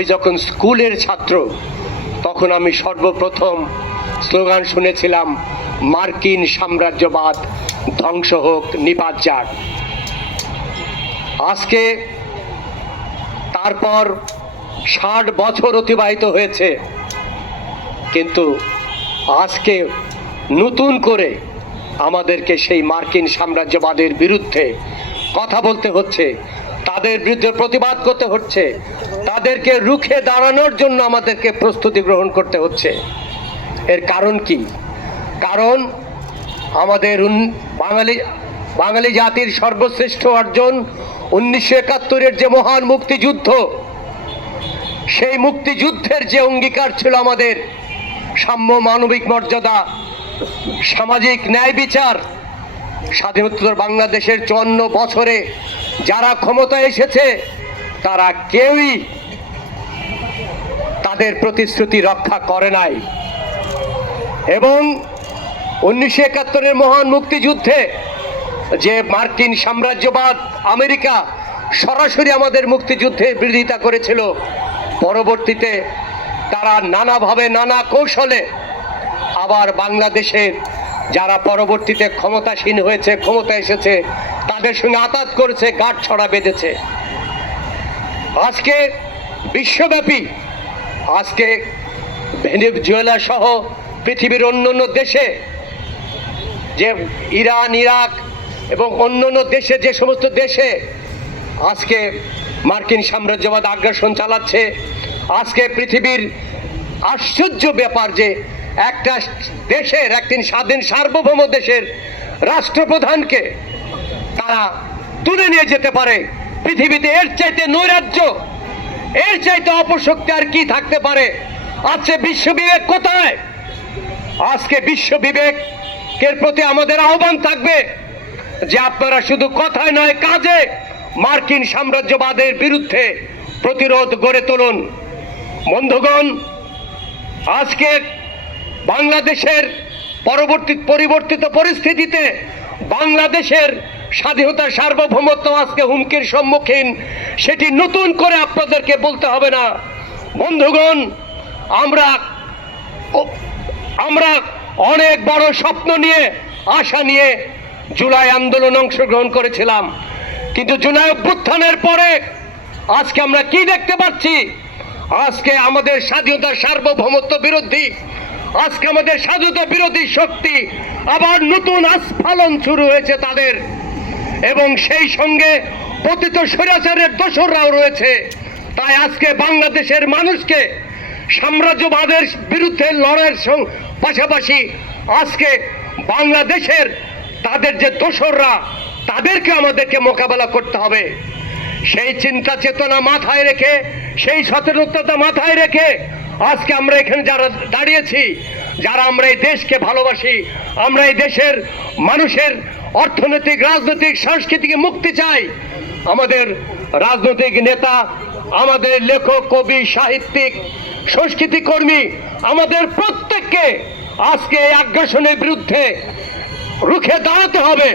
আমি যখন স্কুলের ছাত্র, তখন আমি সর্বপ্রথম স্লোগান শুনেছিলাম, মার্কিন সাম্রাজ্যবাদ ধ্বংস হোক, নিপাত যাক। আজকে তারপর ষাট বছর অতিবাহিত হয়েছে, কিন্তু আজকে নতুন করে আমাদেরকে সেই মার্কিন সাম্রাজ্যবাদের বিরুদ্ধে কথা বলতে হচ্ছে। তাদের বিরুদ্ধে প্রতিবাদ করতে হচ্ছে। তাদেরকে রুখে দাঁড়ানোর জন্য আমাদেরকে প্রস্তুতি গ্রহণ করতে হচ্ছে। এর কারণ কি? কারণ আমাদের বাঙালি বাঙালি জাতির সর্বশ্রেষ্ঠ অর্জন উনিশশো একাত্তরের যে মহান মুক্তিযুদ্ধ, সেই মুক্তিযুদ্ধের যে অঙ্গীকার ছিল আমাদের সাম্য মানবিক মর্যাদা, সামাজিক ন্যায় বিচার স্বাধীনোত্তর বাংলাদেশের চুয়ান্ন বছরে যারা ক্ষমতায় এসেছে, তারা কেউই তাদের প্রতিশ্রুতি রক্ষা করে নাই। এবং উনিশশো একাত্তরের মহান মুক্তিযুদ্ধে যে মার্কিন সাম্রাজ্যবাদ আমেরিকা সরাসরি আমাদের মুক্তিযুদ্ধে বিরোধিতা করেছিল, পরবর্তীতে তারা নানাভাবে নানা কৌশলে আবার বাংলাদেশের যারা পরবর্তীতে ক্ষমতাসীন হয়েছে ক্ষমতা এসেছে, তাদের সঙ্গে আতাত করেছে, গাঁট ছড়া বেঁধেছে। আজকে বিশ্বব্যাপী, আজকে ভেনেজুয়েলা সহ পৃথিবীর অন্য অন্য দেশে যে ইরান, ইরাক এবং অন্য অন্য দেশে যে সমস্ত দেশে আজকে মার্কিন সাম্রাজ্যবাদ আগ্রাসন চালাচ্ছে, আজকে পৃথিবীর আশ্চর্য ব্যাপার যে একটা দেশের, একদিন স্বাধীন সার্বভৌম দেশের রাষ্ট্রপ্রধানকে তারা তুলে নিয়ে যেতে পারে। পৃথিবীতে এর চাইতে নৈরাজ্য, এর চাইতে অপশক্তি আর কি থাকতে পারে? আজকে বিশ্ব বিবেক কোথায়? আজকে বিশ্ব বিবেকের প্রতি আমাদের আহ্বান থাকবে যে আপনারা শুধু কথায় নয়, কাজে মার্কিন সাম্রাজ্যবাদের বিরুদ্ধে প্রতিরোধ গড়ে তুলুন। বন্ধুগণ আজকে বাংলাদেশের পরবর্তী পরিবর্তিত পরিস্থিতিতে বাংলাদেশের স্বাধীনতার সার্বভৌমত্ব আজকে হুমকির সম্মুখীন, সেটি নতুন করে আপনাদেরকে বলতে হবে না। বন্ধুগণ, আমরা আমরা অনেক বড় স্বপ্ন নিয়ে, আশা নিয়ে জুলাই আন্দোলন অংশগ্রহণ করেছিলাম। কিন্তু জুলাই অভ্যুত্থানের পরে আজকে আমরা কি দেখতে পাচ্ছি? আজকে আমাদের স্বাধীনতার সার্বভৌমত্ব বিরোধী আজকে আমাদের স্বাধীনতা বিরোধী শক্তি আবার নতুন আস্ফালন শুরু হয়েছে তাদের। এবং সেই সঙ্গে পতিত স্বৈরাচারের দোসররাও রয়েছে। তাই আজকে বাংলাদেশের মানুষকে সাম্রাজ্যবাদের বিরুদ্ধে লড়াইয়ের পাশাপাশি আজকে বাংলাদেশের তাদের যে দোসররা, তাদেরকে আমাদেরকে মোকাবেলা করতে হবে। সেই চিন্তা চেতনা মাথায় রেখে, সেই সচেতনতা মাথায় রেখে আজকে আমরা এখানে যারা দাঁড়িয়েছি, যারা আমরা এই দেশকে ভালোবাসি, আমরা এই দেশের মানুষের অর্থনৈতিক, রাজনৈতিক, সাংস্কৃতিক মুক্তি চাই। আমাদের রাজনৈতিক নেতা, আমাদের লেখক, কবি, সাহিত্যিক, সংস্কৃতি কর্মী, আমাদের প্রত্যেককে আজকে এই আগ্রাসনের বিরুদ্ধে রুখে দাঁড়াতে হবে।